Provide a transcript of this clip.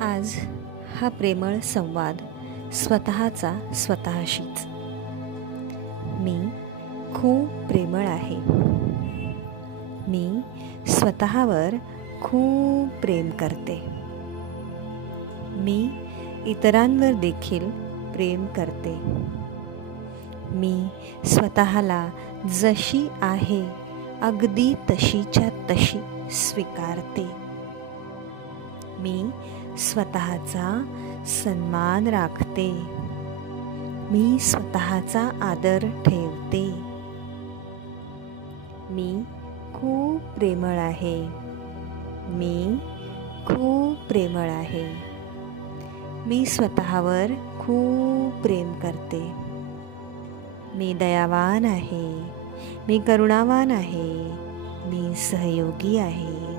आज हा प्रेमळ संवाद स्वतःचा स्वतःशीच. मी खूप प्रेमळ आहे. मी स्वतःवर खूप प्रेम करते. मी इतरांवर देखील प्रेम करते. मी स्वतःला जशी आहे अगदी तशीच्या तशी स्वीकारते. मी स्वतःचा सन्मान राखते. मी स्वतःचा आदर ठेवते. मी खूप प्रेमळ आहे. मी खूप प्रेमळ आहे. मी स्वतःवर खूप प्रेम करते. मी दयावान आहे. मी करुणावान आहे. मी सहयोगी आहे.